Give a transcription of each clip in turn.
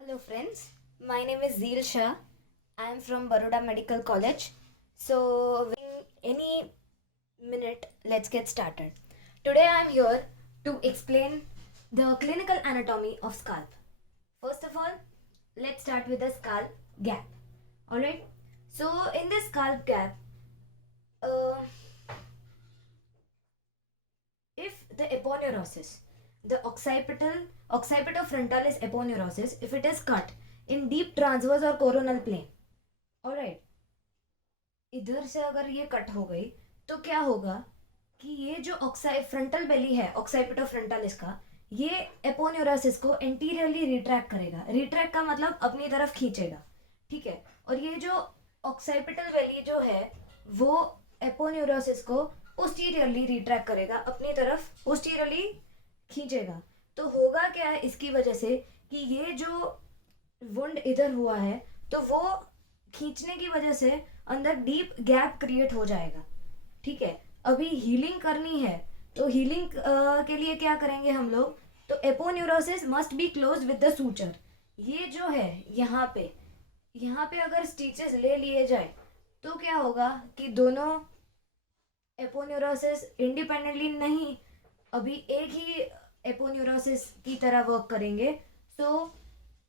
Hello friends, my name is Zeel Shah. I am from Baroda Medical College. So, in any minute, let's get started. Today I am here to explain the clinical anatomy of scalp. First of all, let's start with the scalp gap. Alright, so in the scalp gap, uh, if the aponeurosis, the occipitofrontalis aponeurosis, if it is cut in deep transverse or coronal plane, alright, इधर से अगर ये cut हो गई तो क्या होगा कि ये जो ऑक्साइ फ्रंटल बेली है ऑक्साइपिटोफ्रंटालिस का, ये एपोन्यूरोसिस को एंटीरियरली रिट्रैक्ट करेगा. रिट्रैक्ट का मतलब अपनी तरफ खींचेगा. ठीक है. और ये जो ऑक्साइपिटल बेली जो है वो एपोन्यूरोसिस को पोस्टीरियरली रिट्रैक्ट करेगा, अपनी तरफ पोस्टीरियरली खींचेगा. तो होगा क्या है इसकी वजह से कि ये जो वुंड इधर हुआ है तो वो खींचने की वजह से अंदर डीप गैप क्रिएट हो जाएगा. ठीक है. अभी हीलिंग करनी है तो हीलिंग के लिए क्या करेंगे हम लोग, तो aponeurosis must be close with the suture. ये जो है यहाँ पे अगर स्टिचेस ले लिए जाए तो क्या होगा कि दोनों एपोन्यूरोसिस इंडिपेंडेंटली नहीं, अभी एक ही एपोन्यूरोसिस की तरह वर्क करेंगे. सो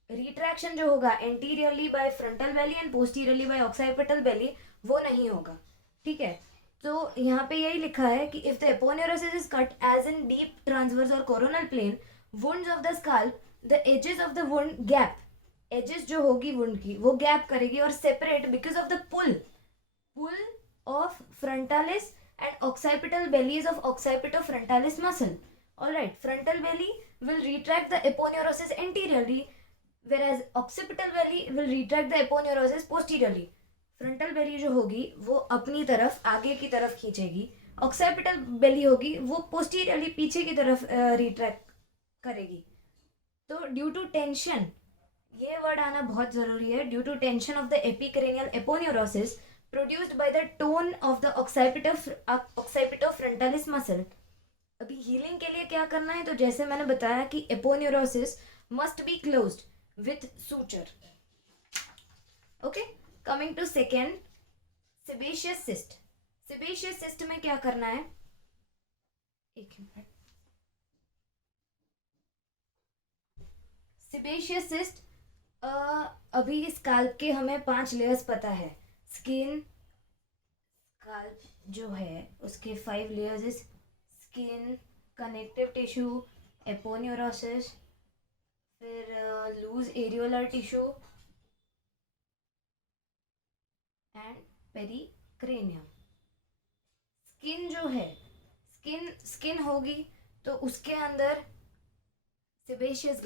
रिट्रैक्शन जो होगा anteriorly by frontal belly and posteriorly by occipital belly वो नहीं होगा. ठीक है. तो यहाँ पे यही लिखा है कि if the aponeurosis is cut as in deep transverse और coronal plane, wounds of the scalp, the edges of the wound gap, edges जो होगी वुंड की वो गैप करेगी और separate because of the pull of frontalis and occipital bellies of occipitofrontalis muscle. Alright, frontal belly will retract the aponeurosis anteriorly, whereas occipital belly will retract the aponeurosis posteriorly. Frontal belly जो होगी वो अपनी तरफ आगे की तरफ खींचेगी, occipital belly होगी वो posteriorly पीछे की तरफ रिट्रैक्ट करेगी. तो ड्यू टू टेंशन, ये वर्ड आना बहुत जरूरी है, due to tension of the epicranial aponeurosis produced by the tone of the occipitofrontalis muscle. अभी हीलिंग के लिए क्या करना है, तो जैसे मैंने बताया कि aponeurosis must be closed with suture. Okay. Coming to second, sebaceous cyst. Sebaceous cyst में क्या करना है, एक मिनट. सेबेशियस सिस्ट, अभी स्काल्प के हमें 5 लेयर्स पता है. स्किन, स्काल्प जो है उसके 5 layers is skin, connective tissue, aponeurosis, फिर loose areolar tissue and pericranium. Skin जो है, स्किन होगी तो उसके अंदर sebaceous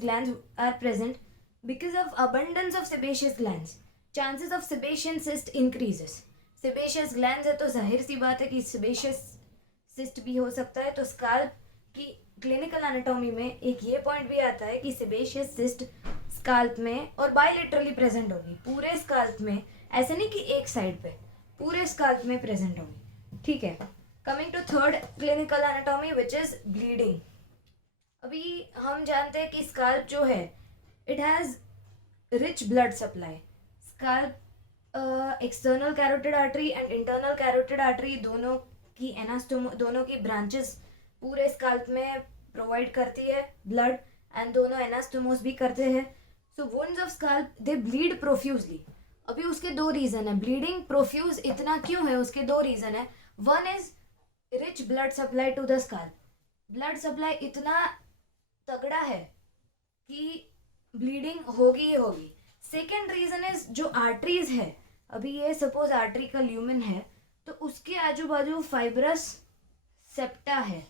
glands are present. Because of abundance of sebaceous glands, chances of sebaceous cyst increases. sebaceous glands है तो जाहिर सी बात है कि sebaceous cyst भी हो सकता है. तो स्काल्प की क्लिनिकल एनाटॉमी में एक ये पॉइंट भी आता है कि sebaceous cyst स्काल्प में और बायलेटरली प्रेजेंट होगी, पूरे स्काल्प में, ऐसे नहीं कि एक साइड पे, पूरे स्काल्प में प्रेजेंट होगी. ठीक है. Coming to third clinical anatomy which is bleeding. अभी हम जानते हैं कि स्काल्प जो है it has rich blood supply. Scalp external carotid artery and internal carotid artery दोनों की दोनों की ब्रांचेस पूरे स्काल्प में प्रोवाइड करती है ब्लड, एंड दोनों एनास्टोमोस भी करते हैं. So wounds of scalp they bleed profusely. अभी उसके 2 रीज़न है. ब्लीडिंग प्रोफ्यूज इतना क्यों है, उसके 2 रीज़न है. One is rich blood supply to the scalp. Blood supply इतना तगड़ा है कि ब्लीडिंग होगी ही होगी. सेकेंड रीजन इज जो आर्टरीज है, अभी ये सपोज आर्टरी का ल्यूमेन है तो उसके आजू बाजू फाइब्रस सेप्टा है.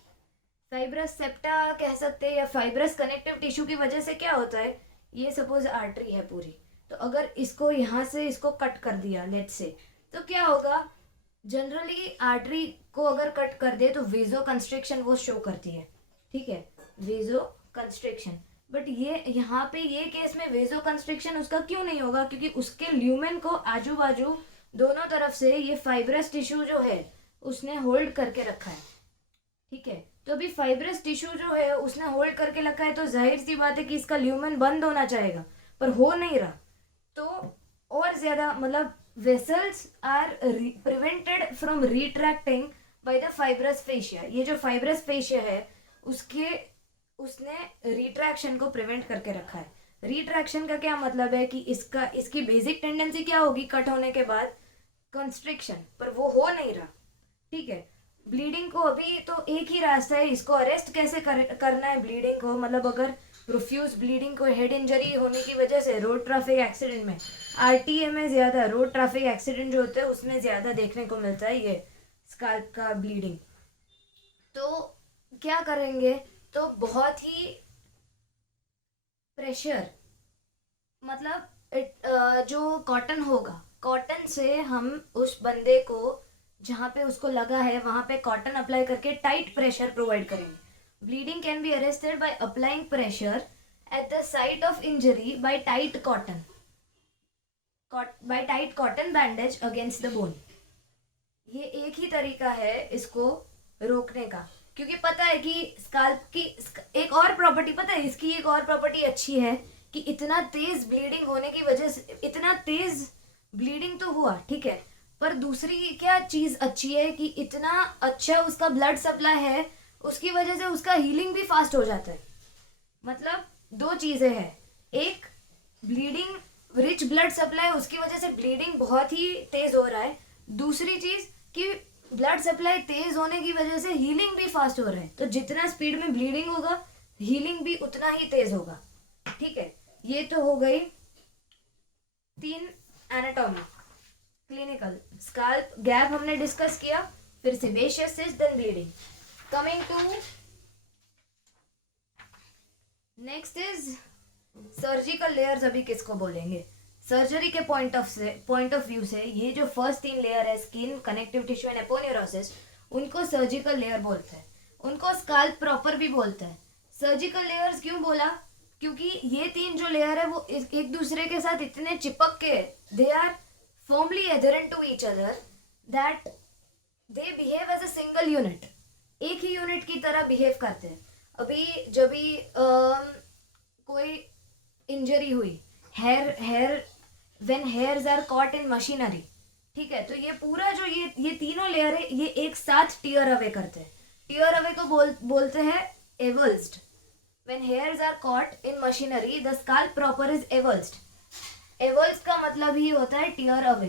फाइब्रस सेप्टा कह सकते हैं या फाइब्रस कनेक्टिव टिश्यू की वजह से क्या होता है, ये सपोज आर्टरी है पूरी, तो अगर इसको यहाँ से इसको कट कर दिया लेट्स से, तो क्या होगा, जनरली आर्टरी को अगर कट कर दे तो वेजो कंस्ट्रिक्शन वो शो करती है. ठीक है, वेजो कंस्ट्रिक्शन. बट ये यहाँ पे ये केस में वेजो कंस्ट्रिक्शन उसका क्यों नहीं होगा, क्योंकि उसके ल्यूमेन को आजू बाजू दोनों तरफ से ये फाइब्रस टिश्यू जो है उसने होल्ड करके रखा है. ठीक है. तो अभी फाइब्रस टिश्यू जो है उसने होल्ड करके रखा है, तो जाहिर सी बात है कि इसका ल्यूमेन बंद होना चाहेगा, पर हो नहीं रहा। तो और ज्यादा मतलब vessels are prevented from retracting by the fibrous fascia. ये जो फाइब्रस फेशिया है उसके उसने रिट्रैक्शन को प्रिवेंट करके रखा है। रिट्रैक्शन का क्या मतलब है कि इसकी बेसिक टेंडेंसी क्या होगी कट होने के बाद, कंस्ट्रिक्शन, पर वो हो नहीं रहा। ठीक है, ब्लीडिंग को अभी तो एक ही रास्ता है, इसको अरेस्ट कैसे करना है ब्लीडिंग को, मतलब अगर प्रोफ्यूज ब्लीडिंग को हेड इंजरी होने की वजह से रोड ट्रैफिक एक्सीडेंट में, आरटीए में ज्यादा, रोड ट्रैफिक एक्सीडेंट जो होते हैं उसमें ज्यादा देखने को मिलता है ये स्काल्प का ब्लीडिंग। तो क्या करेंगे, तो बहुत ही प्रेशर, मतलब जो कॉटन होगा, कॉटन से हम उस बंदे को जहाँ पे उसको लगा है वहां पे कॉटन अप्लाई करके टाइट प्रेशर प्रोवाइड करेंगे। Bleeding can be arrested by applying pressure at the site of injury bye tight cotton bandage against the bone. ये एक ही तरीका है इसको रोकने का, क्योंकि पता है कि स्काल्प की एक और प्रॉपर्टी, पता है इसकी एक और प्रॉपर्टी अच्छी है कि इतना तेज ब्लीडिंग होने की वजह से, इतना तेज ब्लीडिंग तो हुआ ठीक है, पर दूसरी क्या चीज अच्छी है कि इतना अच्छा उसका ब्लड सप्लाई है, उसकी वजह से उसका हीलिंग भी फास्ट हो जाता है। मतलब दो चीजें हैं, एक ब्लीडिंग रिच ब्लड सप्लाई, उसकी वजह से ब्लीडिंग बहुत ही तेज हो रहा है, दूसरी चीज कि ब्लड सप्लाई तेज होने की वजह से हीलिंग भी फास्ट हो रहा है, तो जितना स्पीड में ब्लीडिंग होगा हीलिंग भी उतना ही तेज होगा। ठीक है, ये तो हो गई 3 एनाटॉमी। क्लिनिकल स्काल्प गैप हमने डिस्कस किया, फिर sebaceous cyst then bleeding. Coming to next is surgical layers. अभी किसको बोलेंगे, सर्जरी के पॉइंट ऑफ व्यू से ये जो फर्स्ट 3 लेयर है, skin, connective tissue and aponeurosis, उनको सर्जिकल लेयर बोलते हैं, उनको स्काल्प प्रॉपर भी बोलते हैं। सर्जिकल लेयर्स क्यों बोला, क्योंकि ये 3 जो लेयर है वो एक दूसरे के साथ इतने चिपक के, they are firmly adherent to each other that they behave as a single unit, एक ही यूनिट की तरह बिहेव करते हैं। अभी जब भी कोई इंजरी हुई, hair when hairs are caught in machinery, ठीक है, तो ये पूरा जो ये तीनों लेयर है ये एक साथ टीयर अवे करते हैं। टीयर अवे को बोलते हैं avulsed. When hairs are caught in machinery the scalp proper is avulsed. Avulsed का मतलब ही होता है टीयर अवे,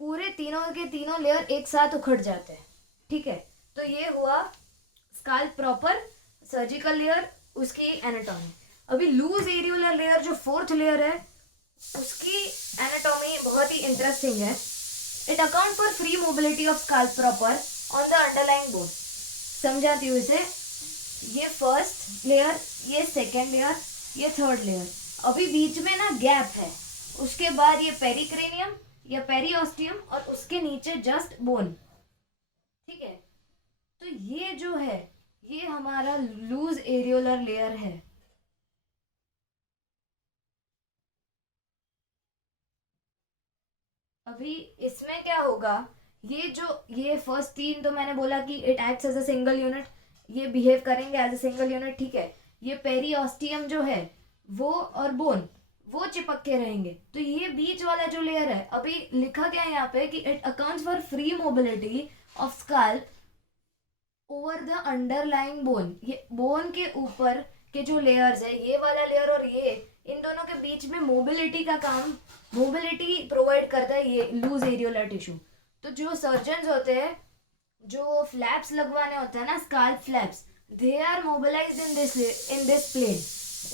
पूरे तीनों के तीनों लेयर एक साथ उखड़ जाते हैं। ठीक है, तो ये हुआ स्काल्प प्रॉपर, सर्जिकल लेयर, उसकी एनाटॉमी। अभी लूज एरियोलर लेयर जो 4th लेयर है उसकी एनाटॉमी बहुत ही इंटरेस्टिंग है। It account for free mobility of scalp proper on the underlying bone. समझाती हूँ इसे, ये फर्स्ट लेयर, ये सेकेंड लेयर, ये थर्ड लेयर, अभी बीच में ना गैप है, उसके बाद ये पेरिक्रेनियम या पेरियोस्टियम और उसके नीचे जस्ट बोन। ठीक है, तो ये जो है ये हमारा लूज एरियोलर लेयर है। अभी इसमें क्या होगा, ये फर्स्ट 3 तो मैंने बोला कि it acts as a single unit, ये बिहेव करेंगे एज अ सिंगल यूनिट। ठीक है, ये पेरियोस्टियम जो है वो और बोन वो चिपक के रहेंगे, तो ये बीच वाला जो लेयर है, अभी लिखा क्या है यहाँ पे कि it accounts for free mobility of scalp over the underlying bone. ये बोन के ऊपर के जो लेयर्स है, ये वाला लेयर और ये, इन दोनों के बीच में मोबिलिटी का काम, मोबिलिटी प्रोवाइड करता है ये लूज एरियोलर टिश्यू। तो जो सर्जन्स होते हैं, जो फ्लैप्स लगवाने होते हैं ना, scalp flaps, they are mobilised in this plane,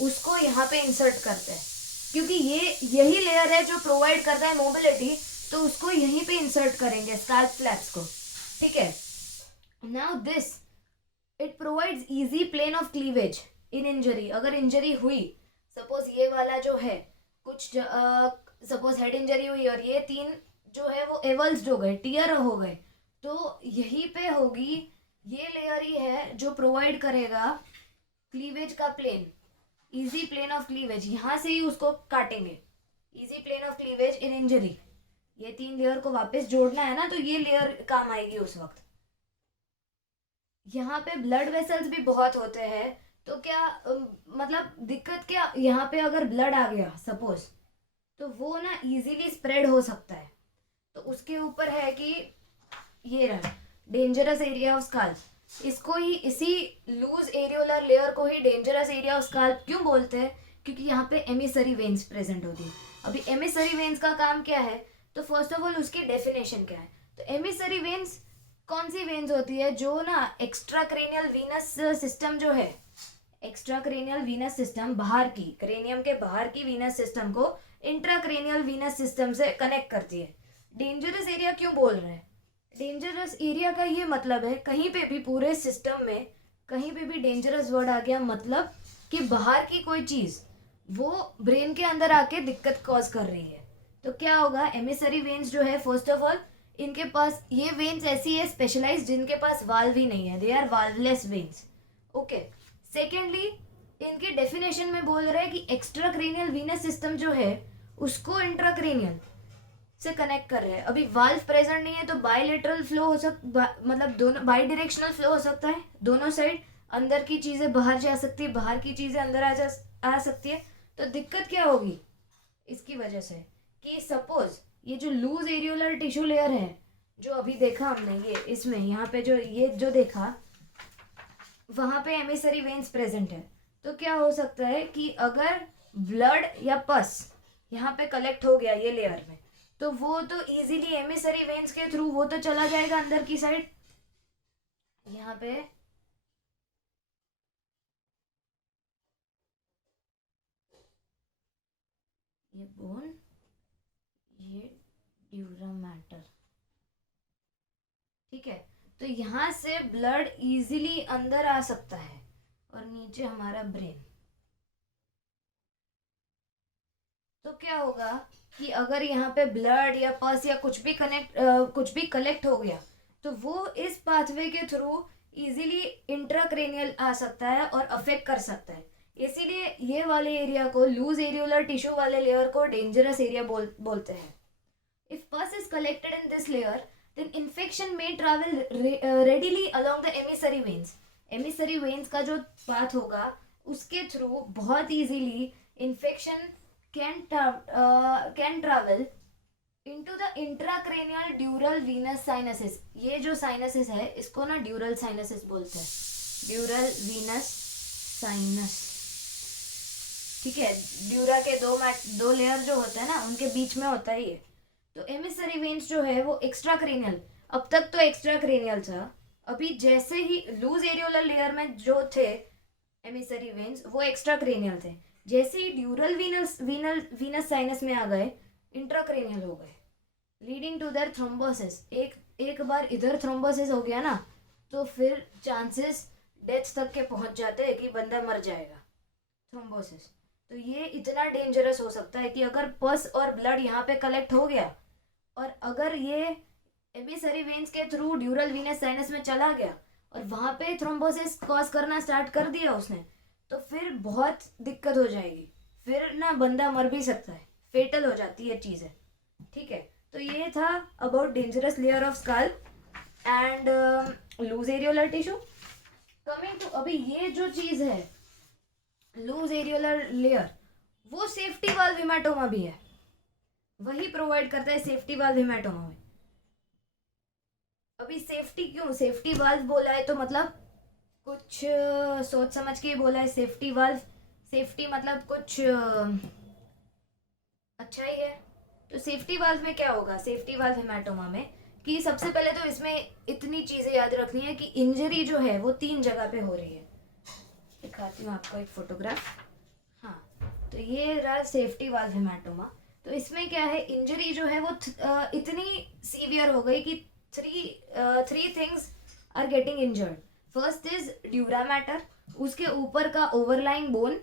उसको यहाँ पे इंसर्ट करते हैं, क्योंकि ये यही लेयर है जो प्रोवाइड करता है मोबिलिटी, तो उसको यहीं पे इंसर्ट करेंगे स्काल्प फ्लैप्स को। ठीक है, now this it provides easy plane of cleavage in injury. अगर इंजरी हुई, सपोज ये वाला जो है कुछ सपोज हेड इंजरी हुई और ये 3 जो है वो एवल्स्ड हो गए, टीयर हो गए, तो यहीं पे होगी, ये लेयर ही है जो प्रोवाइड करेगा क्लीवेज का plane, easy plane of cleavage, यहां से ही उसको काटेंगे, easy plane of cleavage in injury. ये 3 लेयर को वापस जोड़ना है ना, तो ये लेयर काम आएगी उस वक्त। यहाँ पे ब्लड वेसल्स भी बहुत होते हैं, तो क्या मतलब दिक्कत क्या, यहाँ पे अगर ब्लड आ गया सपोज, तो वो ना इजीली स्प्रेड हो सकता है। तो उसके ऊपर है कि ये रहा डेंजरस एरिया ऑफ स्काल्प। इसको ही, इसी लूज एरियोलर लेयर को ही डेंजरस एरिया ऑफ स्काल्प क्यों बोलते हैं? क्योंकि यहाँ पे एमिसरी वेन्स प्रेजेंट होती है। अभी एमिसरी वेन्स का काम क्या है, तो फर्स्ट ऑफ ऑल उसकी डेफिनेशन क्या है। तो एमिसरी वेन्स कौन सी वेन्स होती है, जो ना एक्स्ट्रा क्रेनियल वीनस सिस्टम जो है, एक्स्ट्रा क्रेनियल वीनस सिस्टम, बाहर की क्रेनियम के बाहर की वीनस सिस्टम को इंट्राक्रेनियल वीनस सिस्टम से कनेक्ट करती है। डेंजरस एरिया क्यों बोल रहे हैं? डेंजरस एरिया का ये मतलब है, कहीं पे भी पूरे सिस्टम में कहीं पे भी डेंजरस वर्ड आ गया, मतलब कि बाहर की कोई चीज वो ब्रेन के अंदर आके दिक्कत कॉज कर रही है। तो क्या होगा, एमिसरी वेन्स जो है, फर्स्ट ऑफ ऑल इनके पास ये वेन्स ऐसी है स्पेशलाइज, जिनके पास वाल्व ही नहीं है, they are valveless veins. Okay. Secondly, इनकी डेफिनेशन में बोल रहे हैं कि एक्स्ट्रा क्रेनियल वीनस सिस्टम जो है उसको इंट्राक्रेनियल से कनेक्ट कर रहे हैं। अभी वाल्व प्रेजेंट नहीं है तो बायलेटरल फ्लो हो मतलब दोनों बाई डायरेक्शनल फ्लो हो सकता है, दोनों साइड अंदर की चीजें बाहर जा सकती है, बाहर की चीजें अंदर आ सकती है। तो दिक्कत क्या होगी इसकी वजह से, कि सपोज ये जो लूज एरियोलर टिश्यू लेयर है, जो अभी देखा हमने, ये इसमें यहाँ पे जो ये जो देखा, वहां पे एमिसरी वेन्स प्रेजेंट है। तो क्या हो सकता है कि अगर ब्लड या पस यहाँ पे कलेक्ट हो गया ये लेयर में, तो वो तो इजीली एमिसरी वेन्स के थ्रू वो तो चला जाएगा अंदर की साइड। यहाँ पे ये बोन, ये ड्यूरा मैटर, ठीक है। तो यहाँ से ब्लड इजीली अंदर आ सकता है, और नीचे हमारा ब्रेन। तो क्या होगा कि अगर यहाँ पे ब्लड या पस या कुछ भी कलेक्ट हो गया, तो वो इस पाथवे के थ्रू इजीली इंट्राक्रेनियल आ सकता है और अफेक्ट कर सकता है। इसीलिए ये वाले एरिया को, लूज एरियोलर टिश्यू वाले लेयर को डेंजरस एरिया बोलते हैं। If pus is collected in this layer, then infection may travel readily along the emissary veins. Emissary veins का जो पाथ होगा उसके थ्रू बहुत easily infection can travel into the intracranial dural venous sinuses. ये जो sinuses है इसको ना dural sinuses बोलते हैं, dural venous sinus, ठीक है। ड्यूरा के दो लेयर जो होता है ना, उनके बीच में होता है ये। तो एमिसरी वेन्स जो है वो एक्स्ट्रा क्रेनियल, अब तक तो एक्स्ट्रा क्रेनियल था, अभी जैसे ही लूज एरियोलर लेयर में जो थे एमिसरी वेन्स वो एक्स्ट्रा क्रेनियल थे, जैसे ही ड्यूरल वीनस साइनस में आ गए इंट्राक्रेनियल हो गए, लीडिंग टू देयर थ्रोम्बोसिस। एक बार इधर थ्रोम्बोसिस हो गया ना, तो फिर चांसेस डेथ तक के पहुंच जाते हैं कि बंदा मर जाएगा, थ्रोम्बोसिस। तो ये इतना डेंजरस हो सकता है कि अगर पस और ब्लड यहाँ पे कलेक्ट हो गया, और अगर ये एमिसरी वेन्स के थ्रू ड्यूरल वीनस साइनस में चला गया और वहां पे थ्रोम्बोसिस कॉज करना स्टार्ट कर दिया उसने, तो फिर बहुत दिक्कत हो जाएगी, फिर ना बंदा मर भी सकता है, फेटल हो जाती है चीज़ें, ठीक है। तो ये था about dangerous layer of scalp and loose areolar tissue. Coming to अभी ये जो चीज़ है लूज एरियोलर लेयर, वो सेफ्टी वाल्व हेमाटोमा भी है, वही प्रोवाइड करता है सेफ्टी वाल्व हेमाटोमा में। अभी सेफ्टी क्यों, सेफ्टी वाल्व बोला है तो मतलब कुछ सोच समझ के बोला है सेफ्टी वाल्व, सेफ्टी मतलब कुछ अच्छा ही है। तो सेफ्टी वाल्व में क्या होगा, सेफ्टी वाल्व हेमाटोमा में, कि सबसे पहले तो इसमें इतनी चीजें याद रखनी है कि इंजरी जो है वो 3 जगह पे हो रही है। दिखाती हूँ आपको एक फोटोग्राफ। हाँ, तो ये रहा सेफ्टी वाल्व हेमाटोमा। तो इसमें क्या है, इंजरी जो है वो इतनी सीवियर हो गई कि three things are getting injured. First is dura mater, उसके ऊपर का ओवरलाइंग बोन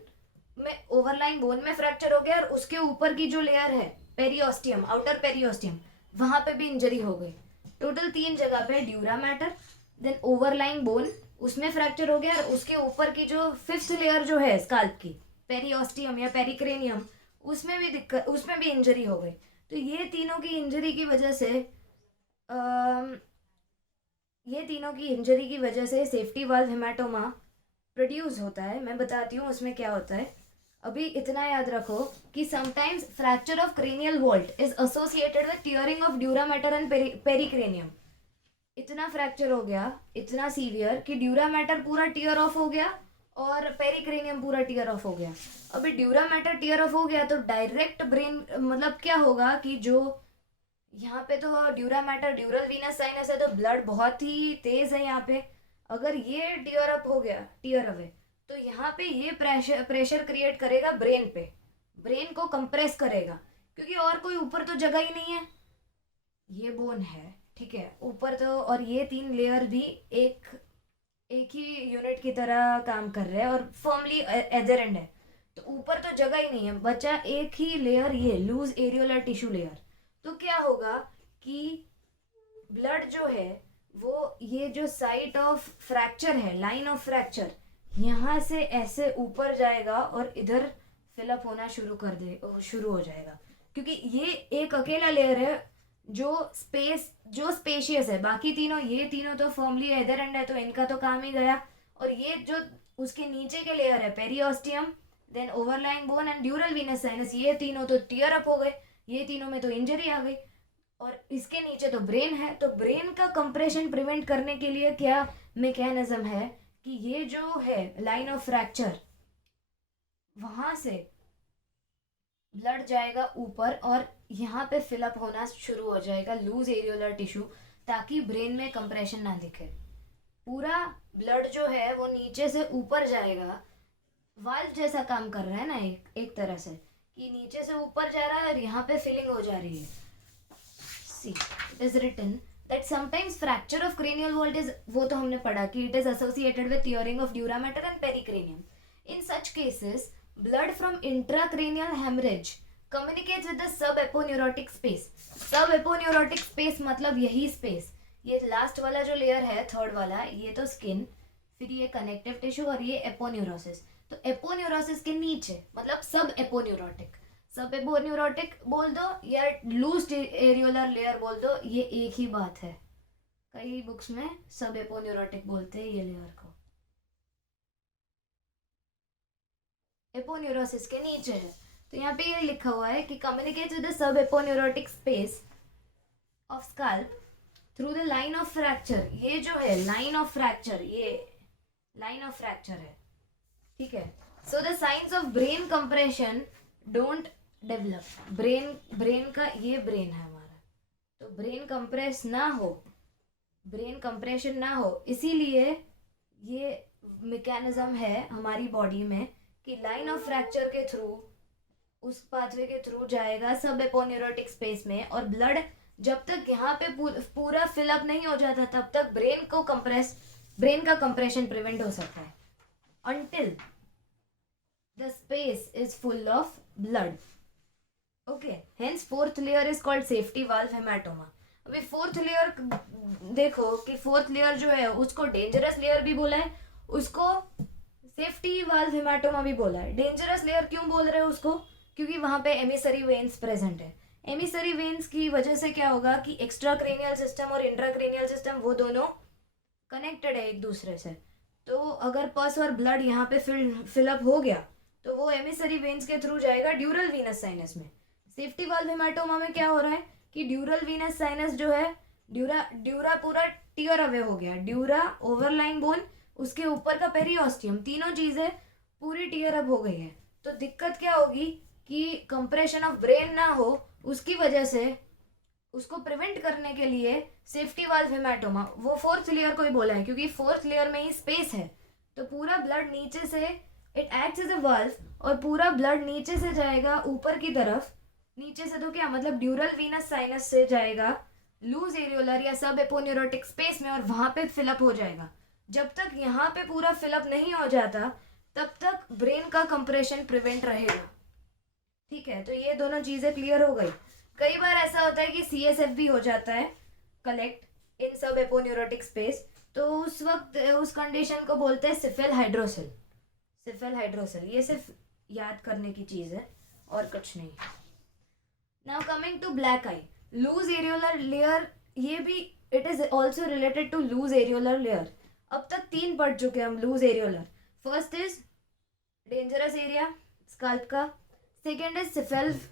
में फ्रैक्चर हो गया, और उसके ऊपर की जो लेयर है पेरियोस्टियम, आउटर पेरियोस्टियम, वहां पे भी इंजरी हो गई। टोटल 3 जगह पे dura mater, then overlying bone, उसमें फ्रैक्चर हो गया, और उसके ऊपर की जो 5th लेयर जो है स्काल्प की, पेरियोस्टियम या पेरिक्रेनियम, उसमें भी दिक्कत, उसमें भी इंजरी हो गई। तो ये तीनों की इंजरी की वजह से ये तीनों की इंजरी की वजह से सेफ्टी वाल्व हेमाटोमा प्रोड्यूस होता है। मैं बताती हूँ उसमें क्या होता है। अभी इतना याद रखो कि sometimes fracture of cranial vault is associated with tearing of dura mater and pericranium. इतना फ्रैक्चर हो गया, इतना सीवियर कि ड्यूरा मैटर पूरा टियर ऑफ हो गया और पेरिक्रेनियम पूरा टियर ऑफ हो गया। अभी ड्यूरा मैटर टियर ऑफ हो गया तो डायरेक्ट ब्रेन, मतलब क्या होगा कि जो यहाँ पे तो ड्यूरा मैटर ड्यूरल वीनस साइनस है तो ब्लड बहुत ही तेज है यहाँ पे। अगर ये टियर अप हो गया, टियर अवे, तो यहाँ पे ये प्रेशर प्रेशर क्रिएट करेगा ब्रेन पे, ब्रेन को कंप्रेस करेगा, क्योंकि और कोई ऊपर तो जगह ही नहीं है। ये बोन है, ठीक है, ऊपर तो, और ये तीन लेयर भी एक एक ही यूनिट की तरह काम कर रहे हैं और फर्मली एडहेरेंट है। तो ऊपर तो जगह ही नहीं है, बचा एक ही लेयर, ये लूज एरियोलर टिश्यू लेयर। तो क्या होगा कि ब्लड जो है वो, ये जो साइट ऑफ फ्रैक्चर है, लाइन ऑफ फ्रैक्चर, यहाँ से ऐसे ऊपर जाएगा और इधर फिलअप होना शुरू हो जाएगा, क्योंकि ये एक अकेला लेयर है जो स्पेशियस है। बाकी तीनों, ये तीनों तो फॉर्मली एडहेरेंट है तो इनका तो काम ही गया। और ये जो उसके नीचे के लेयर है, periosteum, then overlying bone and dural venous sinus, ये तीनों तो टीयर अप हो गए, ये तीनों में तो इंजरी आ गई। और इसके नीचे तो ब्रेन है, तो ब्रेन का कंप्रेशन प्रिवेंट करने के लिए क्या मैकेनिज्म है कि ये जो है लाइन ऑफ फ्रैक्चर, वहां से ब्लड जाएगा ऊपर और यहाँ पे फिलअप होना शुरू हो जाएगा लूज एरियोलर टिश्यू, ताकि ब्रेन में कंप्रेशन ना दिखे। पूरा ब्लड जो है वो नीचे से ऊपर जाएगा, वाल्व जैसा काम कर रहा है ना, एक तरह से, कि नीचे से ऊपर जा रहा है और यहाँ पे फिलिंग हो जा रही है। See it is written that sometimes fracture of cranial vault is, वो तो हमने पढ़ा कि it is associated with tearing of dura mater and pericranium. In such cases blood from intracranial hemorrhage communicates with the subaponeurotic space। subaponeurotic space मतलब यही space, ये last वाला जो लेयर है, थर्ड वाला, ये तो स्किन, फिर ये कनेक्टिव टिश्यू और ये एपोन्यूरोसिस। तो एपोन्यूरोसिस के नीचे मतलब सब एपोन्यूरोटिक, सब एपोन्यूरोटिक बोल दो या लूज एरियोलर लेयर बोल दो, ये एक ही बात है। कई बुक्स में सब एपोन्यूरोटिक बोलते हैं ये लेयर को। एपोन्यूरोसिस के नीचे है, तो यहाँ पे ये लिखा हुआ है कि communicates with the sub aponeurotic space of scalp through the line of fracture. ये जो है लाइन ऑफ फ्रैक्चर, ये लाइन ऑफ फ्रैक्चर है, ठीक है। So the science of brain compression don't develop. Brain का, ये ब्रेन है हमारा, तो ब्रेन कंप्रेस ना हो, ब्रेन कंप्रेशन ना हो, इसीलिए ये मैकेनिज्म है हमारी बॉडी में कि लाइन ऑफ फ्रैक्चर के थ्रू, उस पाथवे के थ्रू जाएगा सब एपोन्यूरोटिक स्पेस में, और ब्लड जब तक यहाँ पे पूरा फिलअप नहीं हो जाता तब तक ब्रेन का कंप्रेशन प्रिवेंट हो सकता है, until the space is full of blood। okay, hence fourth layer is called safety valve hematoma। अभी फोर्थ लेयर देखो कि फोर्थ लेयर जो है उसको डेंजरस लेयर भी बोला है, उसको सेफ्टी वाल्व हेमाटोमा भी बोला है। डेंजरस लेयर क्यों बोल रहे हैं उसको? क्योंकि वहां पे एमिसरी वेन्स प्रेजेंट है। एमिसरी वेन्स की वजह से क्या होगा कि एक्स्ट्रा क्रेनियल सिस्टम और इंट्राक्रेनियल सिस्टम वो दोनों कनेक्टेड है एक दूसरे से। तो अगर पस और ब्लड यहाँ पे फिलअप हो गया तो वो एमिसरी वेन्स के थ्रू जाएगा ड्यूरल वीनस साइनस में। सेफ्टी वाल्व हेमाटोमा में क्या हो रहा है कि ड्यूरल वीनस साइनस जो है, ड्यूरा पूरा टियर अवे हो गया, ड्यूरा, ओवरलाइंग बोन, उसके ऊपर का पेरियोस्टियम, तीनों चीजें पूरी टियर अप हो गई है। तो दिक्कत क्या होगी कि कंप्रेशन ऑफ ब्रेन ना हो, उसकी वजह से उसको प्रिवेंट करने के लिए सेफ्टी वाल्व हेमाटोमा, वो फोर्थ लेयर को ही बोला है क्योंकि फोर्थ लेयर में ही स्पेस है। तो पूरा ब्लड नीचे से, it acts as a valve, और पूरा ब्लड नीचे से जाएगा ऊपर की तरफ। नीचे से तो क्या मतलब ड्यूरल वीनस साइनस से जाएगा लूज एरियोलर या सब एपोन्यूरोटिक स्पेस में, और वहां पे फिलअप हो जाएगा। जब तक यहाँ पे पूरा फिलअप नहीं हो जाता तब तक ब्रेन का कंप्रेशन प्रिवेंट रहेगा, ठीक है। तो ये दोनों चीजें क्लियर हो गई। कई बार ऐसा होता है कि सीएसएफ भी हो जाता है कलेक्ट इन सब एपोन्यूरोटिक स्पेस, तो उस वक्त उस कंडीशन को बोलते हैं सिफेल हाइड्रोसिल। सिफेल हाइड्रोसिल, ये सिर्फ याद करने की चीज है और कुछ नहीं। Now coming to black eye, loose areolar layer, ये भी it is also related to loose areolar layer. अब तक 3 पढ़ चुके हैं हम loose areolar. First is dangerous area scalp का. सेकेंड इज सिफेल्फ.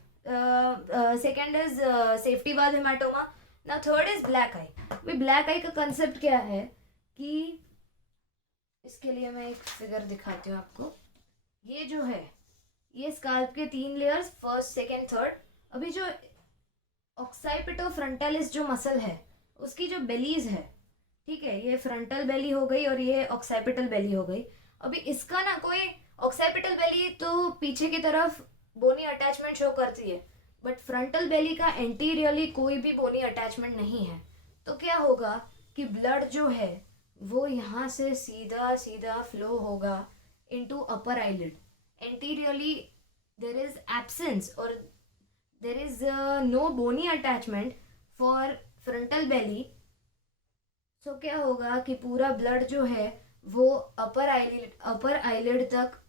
Second is safety wall haematoma. ना थर्ड इज ब्लैक आई. भाई ब्लैक आई का कंसेप्ट क्या है कि इसके लिए मैं एक फिगर दिखाती हूँ आपको. ये जो है ये स्काल्प के 3 लेयर्स, फर्स्ट सेकेंड थर्ड. अभी जो ऑक्साइपिटो फ्रंटालिस जो मसल है उसकी जो बेलीज है, ठीक है, ये फ्रंटल बेली हो गई और ये ऑक्साइपिटल बेली हो गई. अभी इसका ना कोई ऑक्साइपिटल बेली तो पीछे की तरफ बोनी अटैचमेंट शो करती है, बट फ्रंटल बेली का एंटीरियरली कोई भी बोनी अटैचमेंट नहीं है. तो क्या होगा कि ब्लड जो है वो यहाँ से सीधा सीधा फ्लो होगा into upper eyelid. Anteriorly there is absence और there is no bony attachment for frontal belly. So क्या होगा कि पूरा ब्लड जो है वो अपर आईलिड तक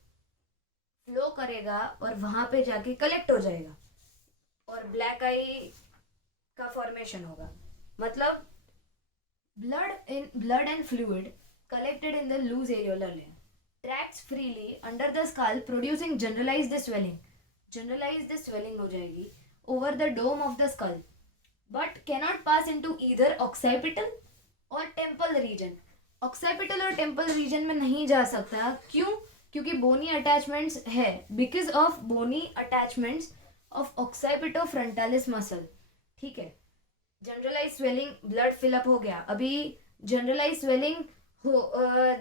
फ्लो करेगा और वहां पे जाके कलेक्ट हो जाएगा और ब्लैक आई का फॉर्मेशन होगा. मतलब blood and fluid collected in the loose areolar layer tracts freely under the skull producing generalized swelling. Generalized swelling हो जाएगी over the dome of the skull but cannot pass into either occipital और temple region. Occipital और temple region में नहीं जा सकता. क्यों? क्योंकि बोनी अटैचमेंट्स है, because of bony attachments of occipito frontalis muscle. ठीक है, जनरलाइज स्वेलिंग, ब्लड फिलअप हो गया. अभी जनरलाइज स्वेलिंग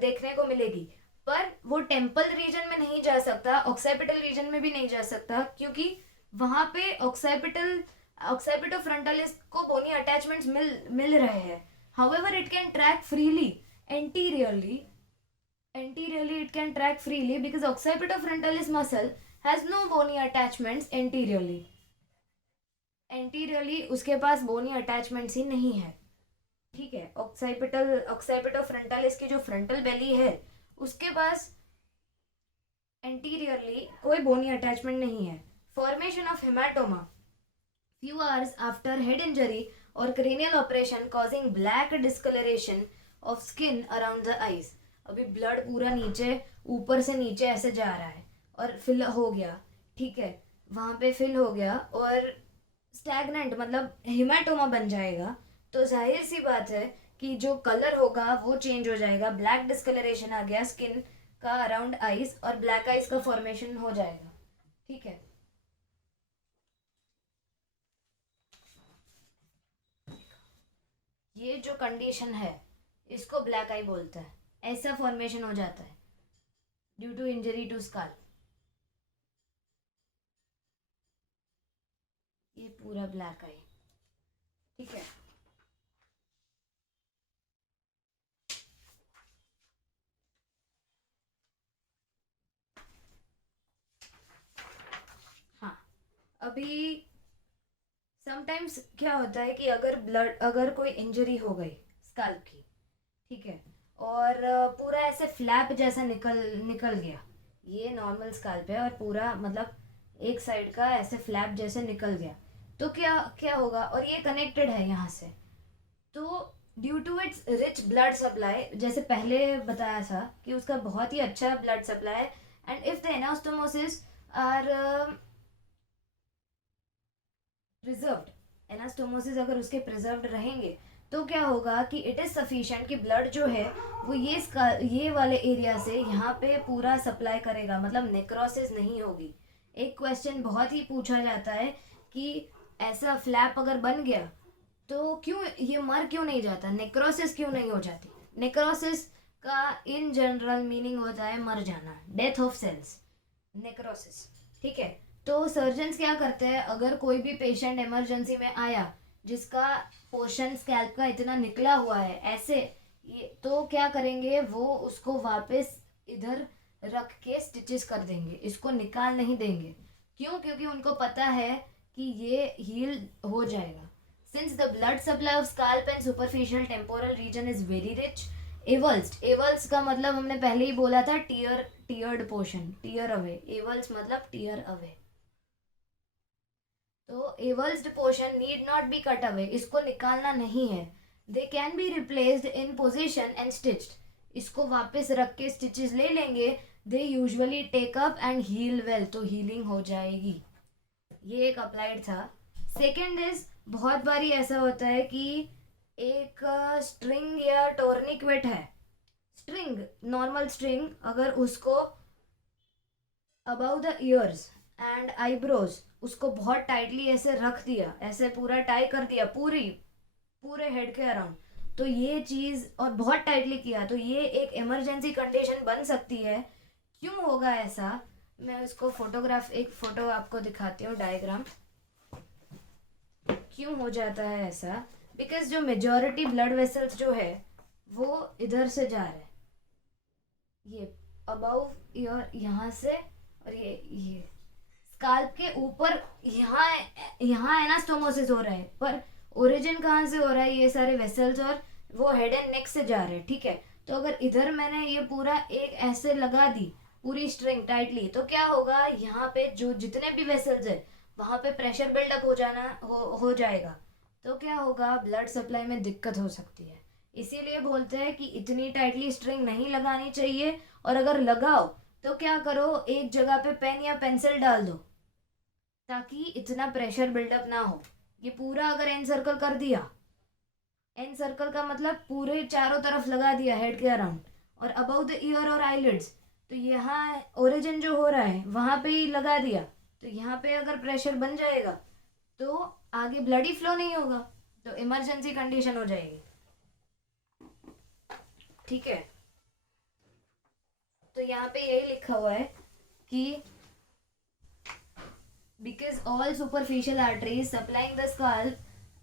देखने को मिलेगी पर वो टेम्पल रीजन में नहीं जा सकता, ऑक्साइपिटल रीजन में भी नहीं जा सकता क्योंकि वहां पे ऑक्साइपिटो फ्रंटालिस को बोनी अटैचमेंट्स मिल रहे हैं. However, it can track freely anteriorly. Anteriorly, it can track freely because occipitofrontalis muscle has no bony attachments anteriorly. Anteriorly, उसके पास bony attachments ही नहीं है. ठीक है, occipitofrontalis की जो frontal belly है उसके पास anteriorly कोई bony attachment नहीं है. Formation of hematoma few hours after head injury or cranial operation causing black discoloration of skin around the eyes. अभी ब्लड पूरा नीचे, ऊपर से नीचे ऐसे जा रहा है और फिल हो गया. ठीक है, वहाँ पे फिल हो गया और स्टैगनेंट मतलब हिमाटोमा बन जाएगा. तो जाहिर सी बात है कि जो कलर होगा वो चेंज हो जाएगा. ब्लैक डिस्कलरेशन आ गया स्किन का अराउंड आइज और ब्लैक आइज का फॉर्मेशन हो जाएगा. ठीक है, ये जो कंडीशन है इसको ब्लैक आई बोलते हैं. ऐसा फॉर्मेशन हो जाता है due to injury to skull. ये पूरा ब्लैक आई. ठीक है, हाँ. अभी समटाइम्स क्या होता है कि अगर कोई इंजरी हो गई स्कल्प की, ठीक है, और पूरा ऐसे फ्लैप जैसा निकल गया. ये नॉर्मल स्कल्प है और पूरा मतलब एक साइड का ऐसे फ्लैप जैसे निकल गया. तो क्या क्या होगा, और ये कनेक्टेड है यहाँ से, तो due to its rich blood supply, जैसे पहले बताया था कि उसका बहुत ही अच्छा blood supply, and if the anastomosis are preserved, anastomosis अगर उसके प्रिजर्व्ड रहेंगे तो क्या होगा कि इट इज सफिशिएंट कि ब्लड जो है वो ये वाले एरिया से यहाँ पे पूरा सप्लाई करेगा, मतलब नेक्रोसिस नहीं होगी. एक क्वेश्चन बहुत ही पूछा जाता है कि ऐसा फ्लैप अगर बन गया तो क्यों ये मर क्यों नहीं जाता, नेक्रोसिस क्यों नहीं हो जाती. नेक्रोसिस का इन जनरल मीनिंग होता है मर जाना, डेथ ऑफ सेल्स, नेक्रोसिस. ठीक है, तो सर्जन्स क्या करते हैं, अगर कोई भी पेशेंट इमरजेंसी में आया जिसका पोर्शन स्कैल्प का इतना निकला हुआ है ऐसे, तो क्या करेंगे, वो उसको वापस इधर रख के स्टिचेस कर देंगे, इसको निकाल नहीं देंगे. क्यों? क्योंकि उनको पता है कि ये हील हो जाएगा. Since the blood supply of scalp and superficial temporal region is very rich. Avulse का मतलब हमने पहले ही बोला था, teared portion, tear away. Avulse मतलब टीयर अवे. तो avulsed portion need not be cut away, इसको निकालना नहीं है. They can be replaced in position and stitched. इसको वापस रख के स्टिचेस ले लेंगे। They usually take up and heal well, तो हीलिंग हो जाएगी। ये एक अप्लाइड था। सेकेंड इज, बहुत बारी ऐसा होता है कि एक स्ट्रिंग या टोर्निक्वेट है, स्ट्रिंग, नॉर्मल स्ट्रिंग, अगर उसको about the years and eyebrows उसको बहुत टाइटली ऐसे रख दिया, ऐसे पूरा टाई कर दिया पूरे हेड के अराउंड, तो ये चीज़, और बहुत टाइटली किया, तो ये एक इमरजेंसी कंडीशन बन सकती है। क्यों होगा ऐसा, मैं उसको एक फोटो आपको दिखाती हूँ, डायग्राम। क्यों हो जाता है ऐसा, बिकॉज जो मेजॉरिटी ब्लड वेसल्स जो है वो इधर से जा रहे हैं, ये अबाउ ईयर यहाँ से, और ये स्काल्प के ऊपर, यहाँ यहाँ एनास्टोमोसिस हो रहा है, पर ओरिजिन कहाँ से हो रहा है, ये सारे वेसल्स और वो हेड एंड नेक से जा रहे हैं, ठीक है। तो अगर इधर मैंने ये पूरा एक ऐसे लगा दी पूरी स्ट्रिंग टाइटली, तो क्या होगा, यहाँ पे जो जितने भी वेसल्स है वहां पे प्रेशर बिल्डअप हो जाएगा, तो क्या होगा, ब्लड सप्लाई में दिक्कत हो सकती है। इसीलिए बोलते हैं कि इतनी टाइटली स्ट्रिंग नहीं लगानी चाहिए, और अगर लगाओ तो क्या करो, एक जगह पे पेन या पेंसिल डाल दो ताकि इतना प्रेशर बिल्डअप ना हो। ये पूरा अगर एन सर्कल कर दिया, एन सर्कल का मतलब पूरे चारों तरफ लगा दिया हेड के अराउंड, और अबाउ द ईयर और आईलिड्स, तो यहाँ ओरिजिन जो हो रहा है वहां पे ही लगा दिया, तो यहाँ पे अगर प्रेशर बन जाएगा तो आगे ब्लड ही फ्लो नहीं होगा, तो इमरजेंसी कंडीशन हो जाएगी, ठीक है। तो यहाँ पे यही लिखा हुआ है कि because all superficial arteries supplying the scalp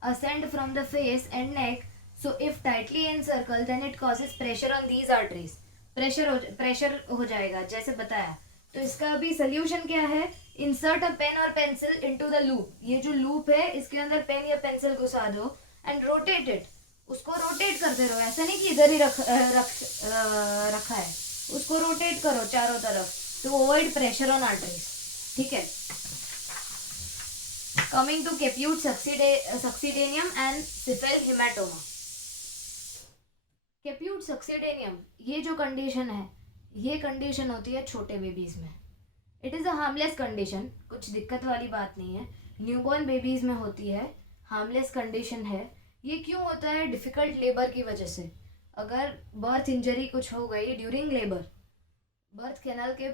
ascend from the face and neck, so if tightly encircled then it causes pressure on these arteries। Pressure हो जाएगा जैसे बताया। तो इसका अभी सोल्यूशन क्या है, इंसर्ट अ पेन और पेंसिल इनटू द लूप। ये जो लूप है इसके अंदर पेन या पेंसिल घुसा दो एंड रोटेट इट, उसको रोटेट करते रहो, ऐसा नहीं कि इधर ही रखा है, उसको रोटेट करो चारों तरफ to avoid pressure on arteries, ठीक है। Coming to caput succedaneum and Syphil hematoma। कैप्यूट सक्सीडेनियम, ये जो कंडीशन है, ये कंडीशन होती है छोटे बेबीज में। It is a harmless condition, कुछ दिक्कत वाली बात नहीं है, न्यूबॉर्न बेबीज में होती है, हार्मलेस कंडीशन है। ये क्यों होता है, डिफ़िकल्ट लेबर की वजह से। अगर बर्थ इंजरी कुछ हो गई ड्यूरिंग लेबर, बर्थ कैनाल के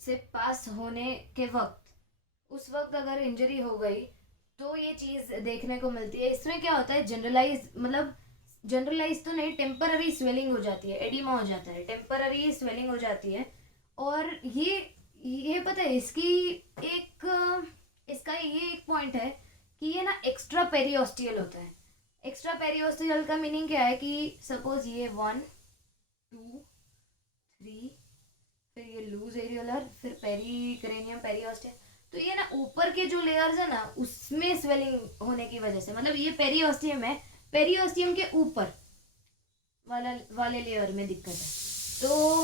से पास होने के वक्त, उस वक्त अगर इंजरी हो गई तो ये चीज़ देखने को मिलती है। इसमें क्या होता है, जनरलाइज तो नहीं, टेम्पररी स्वेलिंग हो जाती है, एडिमा हो जाता है, टेम्पररी स्वेलिंग हो जाती है। और ये पता है इसका ये एक पॉइंट है कि ये ना एक्स्ट्रा पेरियोस्टियल होता है। एक्स्ट्रा पेरियोस्टियल का मीनिंग क्या है कि सपोज ये 1 2 3, फिर ये लूज एरियोलर, फिर पेरिक्रेनियम पेरियोस्टियल, तो ये ना ऊपर के जो लेयर्स है ना उसमें स्वेलिंग होने की वजह से, मतलब ये पेरियोस्टियम है, पेरियोस्टियम के ऊपर वाले लेयर में दिक्कत है, तो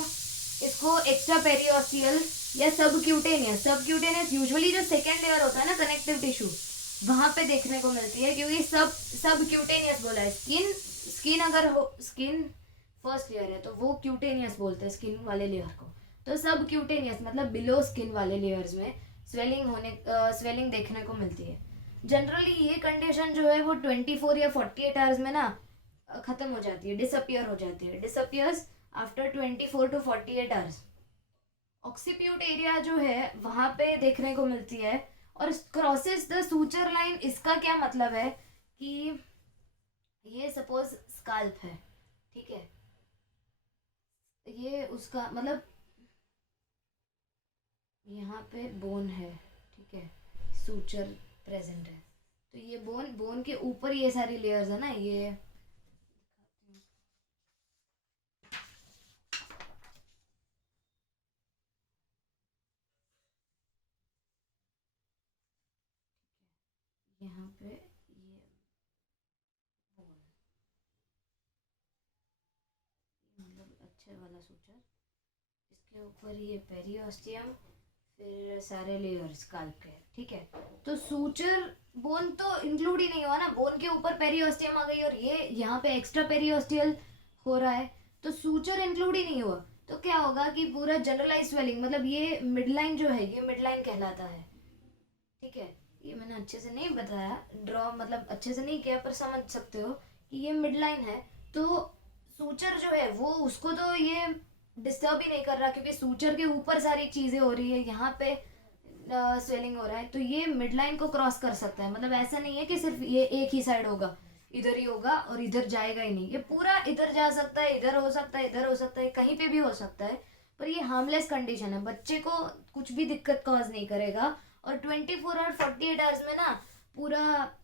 इसको एक्स्ट्रा पेरियोस्टियल या सबक्यूटेनियस यूजुअली जो सेकेंड लेयर होता है ना कनेक्टिव टिश्यू, वहां पे देखने को मिलती है, क्योंकि सबक्यूटेनियस बोला है। स्किन अगर हो, स्किन फर्स्ट लेयर है तो वो क्यूटेनियस बोलते हैं स्किन वाले लेयर को, तो सबक्यूटेनियस मतलब बिलो स्किन वाले लेयर्स में स्वेलिंग देखने को मिलती है। जनरली ये कंडीशन जो है वो 24 या 48 आवर्स में ना खत्म हो जाती है, डिसअपियर हो जाती है, disappears after 24 to 48 hours. Occiput area जो है वहां पे देखने को मिलती है, और क्रॉसेस द सूचर लाइन, इसका क्या मतलब है कि ये सपोज स्काल्प है, ठीक है, ये उसका मतलब यहाँ पे बोन है, ठीक है, सूचर प्रेजेंट है, तो ये बोन के ऊपर ये सारी लेयर्स है ना, ये यहाँ पे ये बोन, मतलब अच्छे वाला सूचर, इसके ऊपर ये पेरियोस्टियम, फिर सारे लेयर्स स्काल्प के, ठीक है। तो सूचर बोन तो इंक्लूड ही नहीं हुआ ना, बोन के ऊपर पेरियोस्टियम आ गई और ये यहाँ पे एक्स्ट्रा पेरियोस्टियल हो रहा है, तो सूचर इंक्लूड ही नहीं हुआ। तो क्या होगा कि पूरा जनरलाइज स्वेलिंग, मतलब ये मिड लाइन जो है ये मिड लाइन कहलाता है। ठीक है, ये मैंने अच्छे से नहीं बताया, ड्रॉ मतलब अच्छे से नहीं किया, पर समझ सकते हो कि ये मिड लाइन है। तो सूचर जो है वो उसको तो ये डिस्टर्ब ही नहीं कर रहा, क्योंकि सूचर के ऊपर सारी चीजें हो रही है, यहाँ पे स्वेलिंग हो रहा है, तो ये मिड लाइन को क्रॉस कर सकता है। मतलब ऐसा नहीं है कि सिर्फ ये एक ही साइड होगा, इधर ही होगा और इधर जाएगा ही नहीं, ये पूरा इधर जा सकता है, इधर हो सकता है, इधर हो सकता है, कहीं पे भी हो सकता है। पर ये हार्मलेस कंडीशन है, बच्चे को कुछ भी दिक्कत कॉज नहीं करेगा, और 24 और 48 आवर्स में ना पूरा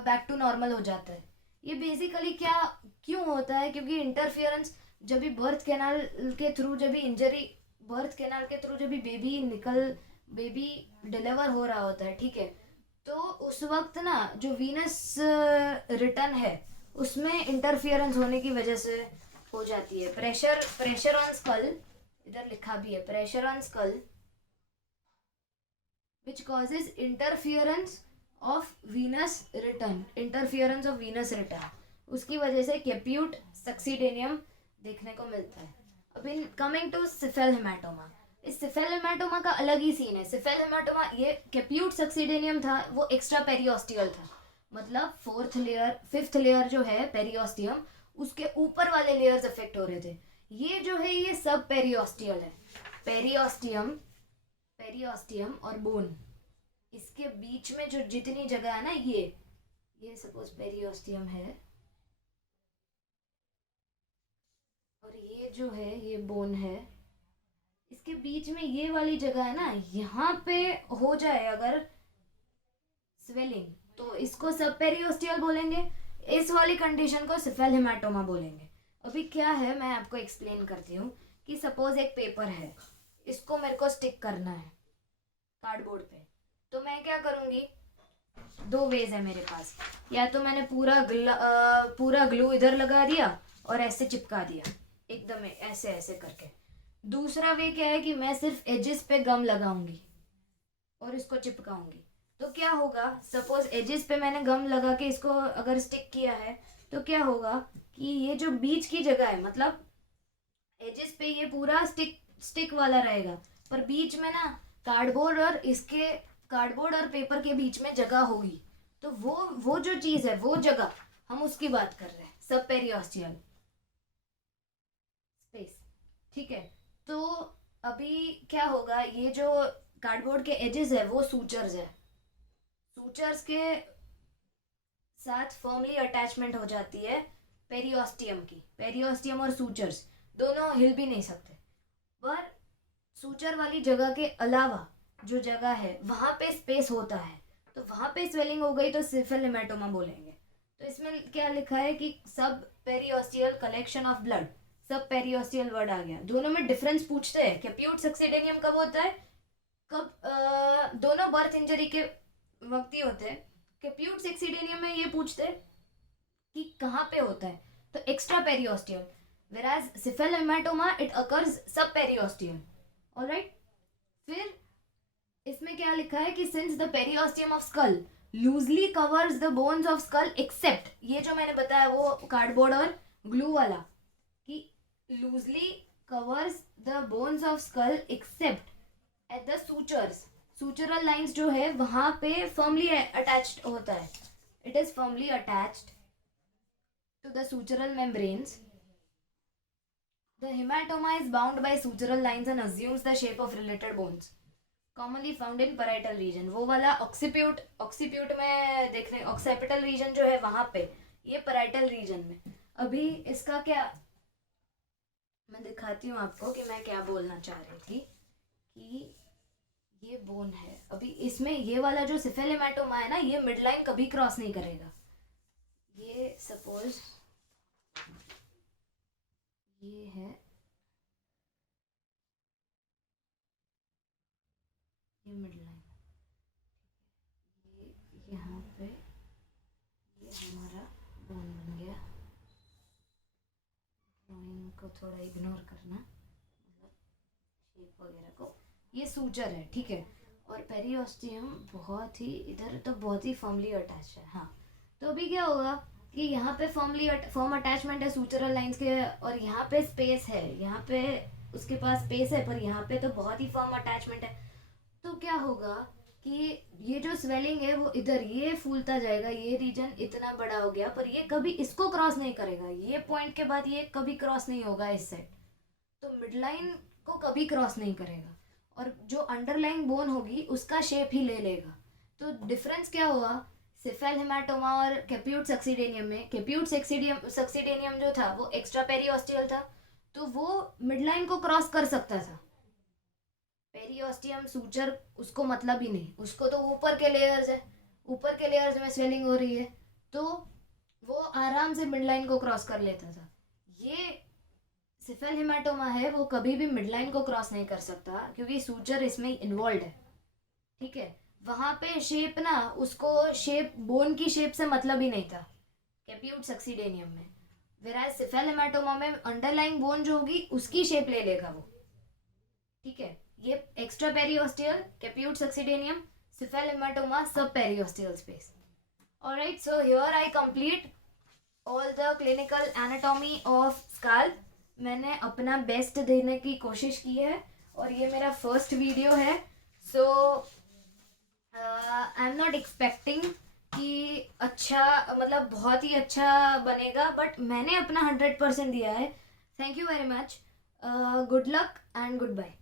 बैक टू नॉर्मल हो जाता है। ये बेसिकली क्या क्यों होता है, क्योंकि इंटरफियरेंस जब भी बर्थ कैनाल के थ्रू, जब भी इंजरी बर्थ कैनाल के थ्रू जब भी बेबी डिलीवर हो रहा होता है, ठीक है, तो उस वक्त ना जो वीनस रिटर्न है उसमें इंटरफियरेंस होने की वजह से हो जाती है। प्रेशर ऑन स्कल, इधर लिखा भी है, pressure on skull which causes interference of venous return, उसकी वजह से कैप्यूट सक्सीडेनियम देखने को मिलता है। अब इन कमिंग टू सिफेल हेमाटोमा, इस सिफेल हेमाटोमा का अलग ही सीन है। सिफेल हेमाटोमा, ये कैप्यूट सक्सीडेनियम था, वो एक्स्ट्रा पेरियोस्टियल था, मतलब फिफ्थ लेयर जो है पेरियोस्टियम, उसके ऊपर वाले लेयर्स अफेक्ट हो रहे थे। ये जो है ये सब पेरियोस्टियल है। पेरियोस्टियम और बोन, इसके बीच में जो जितनी जगह है ना, ये सपोज पेरियोस्टियम है और ये जो है ये बोन है, इसके बीच में ये वाली जगह है ना, यहाँ पे हो जाए अगर स्वेलिंग, तो इसको सब पेरियोस्टियल बोलेंगे, इस वाली कंडीशन को सिफेल हेमाटोमा बोलेंगे। अभी क्या है मैं आपको एक्सप्लेन करती हूँ कि सपोज एक पेपर है, इसको मेरे को स्टिक करना है कार्डबोर्ड पे, तो मैं क्या करूँगी, दो वेज है मेरे पास, या तो मैंने पूरा ग्लू इधर लगा दिया और ऐसे चिपका दिया एकदम ऐसे ऐसे करके। दूसरा वे क्या है कि मैं सिर्फ एजेस पे गम लगाऊंगी और इसको चिपकाऊंगी। तो क्या होगा, सपोज एजेस पे मैंने गम लगा के इसको अगर स्टिक किया है, तो क्या होगा कि ये जो बीच की जगह है, मतलब एजेस पे ये पूरा स्टिक वाला रहेगा, पर बीच में ना कार्डबोर्ड और पेपर के बीच में जगह होगी, तो वो जो चीज है, वो जगह हम उसकी बात कर रहे हैं, सब पेरियोस्टियल स्पेस। ठीक है, तो अभी क्या होगा, ये जो कार्डबोर्ड के एजेस है वो सूचर्स है, सूचर्स के साथ फर्मली अटैचमेंट हो जाती है पेरियोस्टियम की। पेरियोस्टियम और सूचर्स दोनों हिल भी नहीं सकते, पर सूचर वाली जगह के अलावा जो जगह है वहां पे स्पेस होता है, तो वहां पे स्वेलिंग हो गई तो सिफिल हेमाटोमा बोलेंगे। तो इसमें क्या लिखा है कि सब पेरियोस्टियल कलेक्शन ऑफ ब्लड, सब पेरियोस्टियल वर्ड आ गया। दोनों में डिफरेंस पूछते हैं, कैप्यूट सक्सीडेनियम कब होता है, दोनों बर्थ इंजरी के वक्त ही होते हैं। कैप्यूट सक्सीडेनियम में ये पूछते हैं कि कहाँ पे होता है, तो एक्स्ट्रा पेरियोस्टियल, whereas सिफिल haematoma it occurs sub periosteal. Alright, फिर इसमें क्या लिखा है कि since the periosteum of skull loosely covers the bones of skull except, ये जो मैंने बताया वो कार्डबोर्ड और ग्लू वाला, कि loosely covers the bones of skull except at the sutures, sutural lines जो है वहां पे फर्मली अटैच्ड होता है, it is firmly attached to the sutural membranes. The hematoma is bound by sutural lines and assumes the shape of related bones. Commonly found in parietal region, वो वाला ऑक्सीप्यूट में देख रहे हैं, ऑक्सीपिटल रीजन जो है वहां पे, ये parietal रीजन में। अभी इसका क्या मैं दिखाती हूँ आपको कि मैं क्या बोलना चाह रही थी, कि ये बोन है, अभी इसमें ये वाला जो सिफिल हेमाटोमा है ना, ये मिड लाइन कभी क्रॉस नहीं करेगा। ये सपोज ये है, ये मिड लाइन, ये यहाँ पे, ये हमारा बोन बन गया। ड्राइंग को थोड़ा इग्नोर करना, मतलब शेप वगैरह को, ये सूचर है, ठीक है। और पेरियोस्टियम बहुत ही इधर तो बहुत ही फर्मली अटैच है। हाँ, तो अभी क्या होगा कि यहाँ पे फर्म अटैचमेंट है सूचरल लाइंस के, और यहाँ पे स्पेस है, यहाँ पे उसके पास स्पेस है, पर यहाँ पे तो बहुत ही फर्म अटैचमेंट है। तो क्या होगा कि ये जो स्वेलिंग है वो इधर ये फूलता जाएगा, ये रीजन इतना बड़ा हो गया, पर ये कभी इसको क्रॉस नहीं करेगा, ये पॉइंट के बाद ये कभी क्रॉस नहीं होगा इस साइड, तो मिडलाइन को कभी क्रॉस नहीं करेगा, और जो अंडरलाइन बोन होगी उसका शेप ही ले लेगा। तो डिफरेंस क्या हुआ सिफेल हेमाटोमा और कैप्यूट सक्सीडेनियम में? कैप्यूट सक्सीडेनियम जो था वो एक्स्ट्रा पेरियोस्टियल था, तो वो मिडलाइन को क्रॉस कर सकता था। पेरियोस्टियम सूचर उसको मतलब ही नहीं, उसको तो ऊपर के लेयर्स है, ऊपर के लेयर्स में स्वेलिंग हो रही है, तो वो आराम से मिडलाइन को क्रॉस कर लेता था। ये सिफेल हेमाटोमा है वो कभी भी मिडलाइन को क्रॉस नहीं कर सकता, क्योंकि सूचर इसमें इन्वॉल्व है। ठीक है, वहां पे शेप ना, उसको शेप बोन की शेप से मतलब ही नहीं था कैप्यूट सक्सीडेनियम में। वेराज सिफेल हेमाटोमा में अंडरलाइंग बोन जो होगी उसकी शेप ले लेगा वो। ठीक है, ये एक्स्ट्रा पेरियोस्टियल, कैप्यूट सक्सीडेनियम, सिफेल हेमाटोमा, सब periosteal space. Alright, so here I complete all the clinical anatomy of scalp. मैंने अपना बेस्ट देने की कोशिश की है, और ये मेरा फर्स्ट वीडियो है, सो आई एम नॉट एक्सपेक्टिंग कि अच्छा, मतलब बहुत ही अच्छा बनेगा, बट मैंने अपना 100% दिया है। Thank you very much, good luck and good bye.